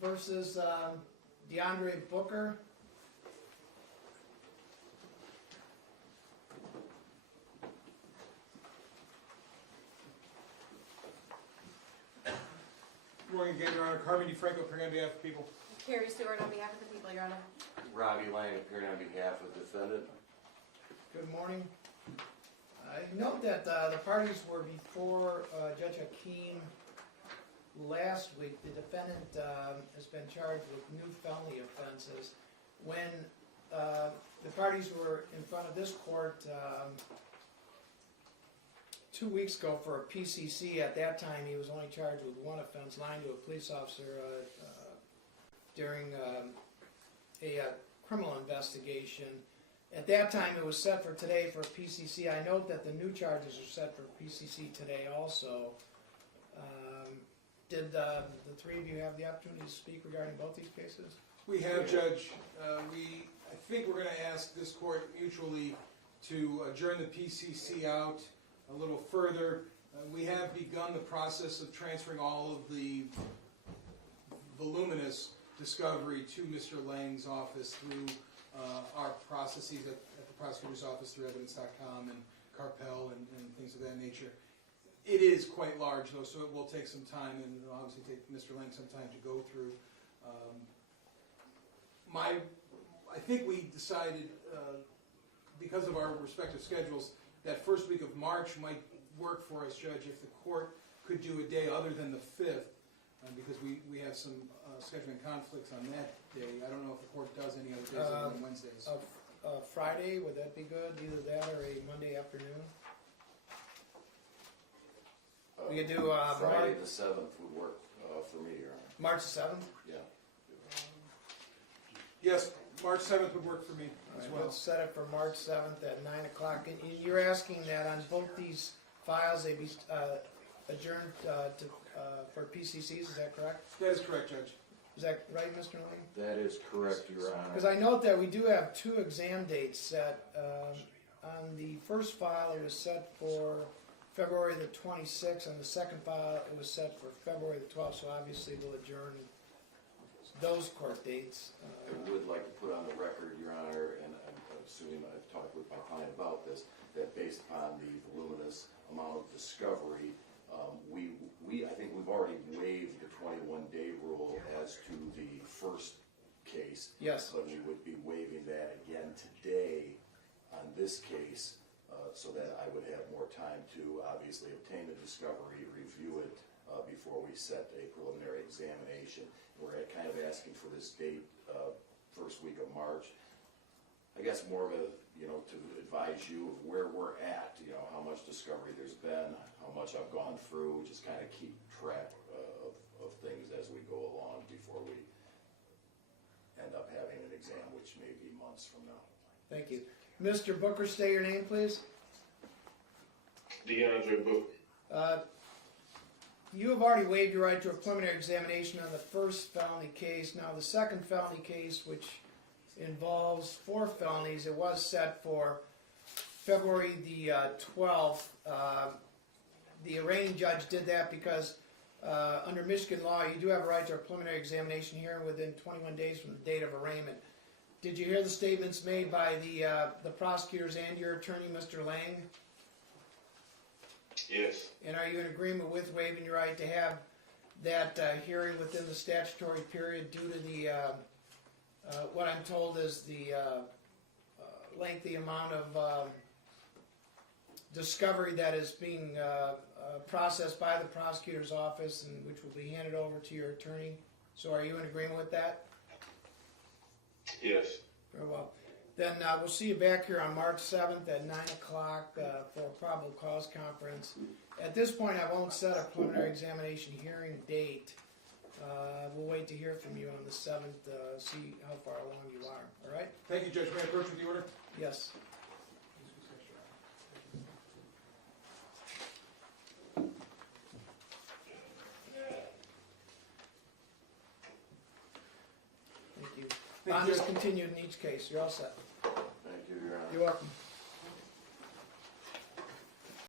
versus DeAndre Booker. Good morning again, Your Honor. Carmen DeFranco, appearing on behalf of the people. Carrie Stewart on behalf of the people, Your Honor. Robbie Lang, appearing on behalf of the defendant. Good morning. I note that the parties were before Judge Hakeem last week. The defendant has been charged with new felony offenses. When the parties were in front of this court 2 weeks ago for a PCC, at that time he was only charged with one offense, lying to a police officer during a criminal investigation. At that time it was set for today for PCC. I note that the new charges are set for PCC today also. Did the three of you have the opportunity to speak regarding both these cases? We have, Judge. I think we're going to ask this court mutually to adjourn the PCC out a little further. We have begun the process of transferring all of the voluminous discovery to Mr. Lang's office through our processes at the prosecutor's office through evidence.com and Carpel and things of that nature. It is quite large, though, so it will take some time, and it will obviously take Mr. Lang some time to go through. I think we decided, because of our respective schedules, that first week of March might work for us, Judge, if the court could do a day other than the 5th, because we have some scheduling conflicts on that day. I don't know if the court does any other days other than Wednesdays. Friday, would that be good? Either that or a Monday afternoon? We could do Friday the 7th would work for me, Your Honor. March 7th? Yeah. Yes, March 7th would work for me as well. Let's set it for March 7th at 9 o'clock. And you're asking that on both these files they be adjourned for PCCs, is that correct? That is correct, Judge. Is that right, Mr. Lang? That is correct, Your Honor. Because I note that we do have two exam dates set. On the first file, it was set for February the 26th. On the second file, it was set for February the 12th, so obviously we'll adjourn those court dates. I would like to put on the record, Your Honor, and I'm assuming I've talked with my client about this, that based upon the voluminous amount of discovery, I think we've already waived the 21-day rule as to the first case. Yes. But we would be waiving that again today on this case, so that I would have more time to obviously obtain the discovery, review it before we set a preliminary examination. We're kind of asking for this date, first week of March. I guess more of a, to advise you of where we're at, how much discovery there's been, how much I've gone through, just kind of keep track of things as we go along before we end up having an exam, which may be months from now. Thank you. Mr. Booker, state your name, please. DeAndre Booker. You have already waived your right to a preliminary examination on the first felony case. Now, the second felony case, which involves 4 felonies, it was set for February the 12th. The arraigning judge did that because under Michigan law, you do have a right to a preliminary examination here within 21 days from the date of arraignment. Did you hear the statements made by the prosecutors and your attorney, Mr. Lang? Yes. And are you in agreement with waiving your right to have that hearing within the statutory period due to the, what I'm told is the lengthy amount of discovery that is being processed by the prosecutor's office and which will be handed over to your attorney? So are you in agreement with that? Yes. Very well. Then we'll see you back here on March 7th at 9 o'clock for a probable cause conference. At this point, I won't set a preliminary examination hearing date. We'll wait to hear from you on the 7th, see how far along you are. All right? Thank you, Judge. May I approach with the order? Yes. Thank you. Bond is continued in each case. You're all set. Thank you, Your Honor. You're welcome.